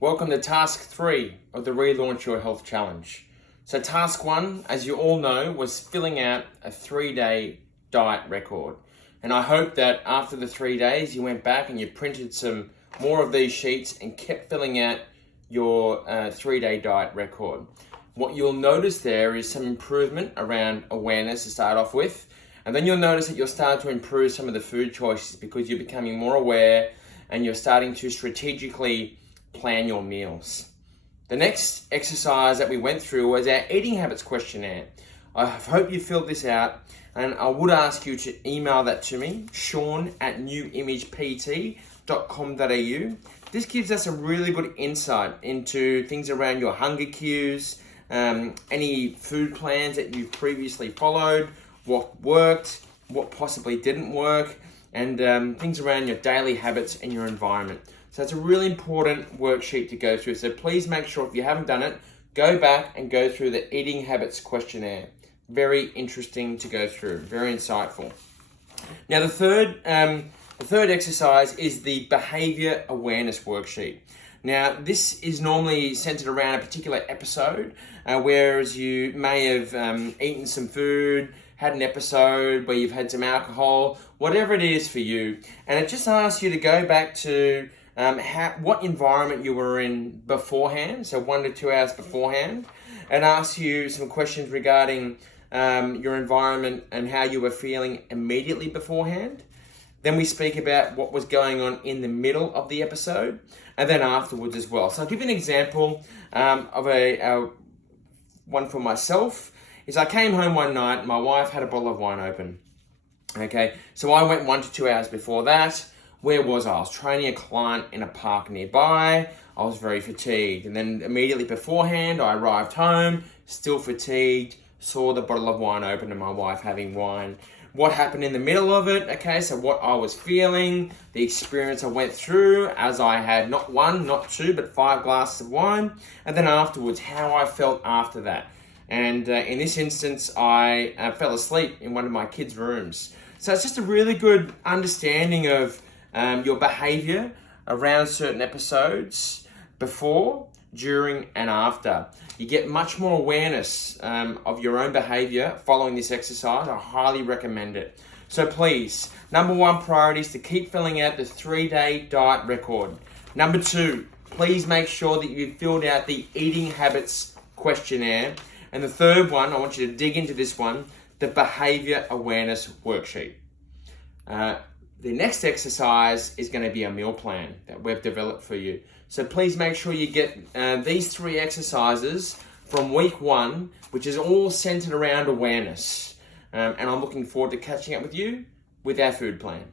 Welcome to task 3 of the Relaunch Your Health Challenge. So task 1, as you all know, was filling out a 3-day diet record. And I hope that after the 3 days you went back and you printed some more of these sheets and kept filling out your 3-day diet record. What you'll notice there is some improvement around awareness to start off with. And then you'll notice that you'll start to improve some of the food choices because you're becoming more aware and you're starting to strategically plan your meals. The next exercise that we went through was our eating habits questionnaire. I hope you filled this out, and I would ask you to email that to me, sean@newimagept.com.au. This gives us a really good insight into things around your hunger cues, any food plans that you've previously followed, what worked, what possibly didn't work, and things around your daily habits and your environment. So it's a really important worksheet to go through. So please make sure, if you haven't done it, go back and go through the eating habits questionnaire. Very interesting to go through, very insightful. Now the third exercise is the Behaviour Awareness Worksheet. Now this is normally centered around a particular episode, whereas you may have eaten some food, had an episode where you've had some alcohol, whatever it is for you. And it just asks you to go back to what environment you were in beforehand, so 1 to 2 hours beforehand, and asks you some questions regarding your environment and how you were feeling immediately beforehand. Then we speak about what was going on in the middle of the episode, and then afterwards as well. So I'll give you an example of one for myself. Is I came home one night, my wife had a bottle of wine open. Okay, so I went 1 to 2 hours before that. Where was I? I was training a client in a park nearby. I was very fatigued. And then immediately beforehand, I arrived home, still fatigued, saw the bottle of wine open and my wife having wine. What happened in the middle of it? Okay, so what I was feeling, the experience I went through as I had not 1, not 2, but 5 glasses of wine. And then afterwards, how I felt after that. And in this instance, I fell asleep in one of my kids' rooms. So it's just a really good understanding of your behavior around certain episodes before, during, and after. You get much more awareness of your own behavior following this exercise. I highly recommend it. So please, number 1 priority is to keep filling out the 3-day diet record. Number 2, please make sure that you've filled out the eating habits questionnaire. And the third one, I want you to dig into this one, the Behaviour Awareness Worksheet. The next exercise is going to be a meal plan that we've developed for you. So please make sure you get these 3 exercises from week 1, which is all centered around awareness. And I'm looking forward to catching up with you with our food plan.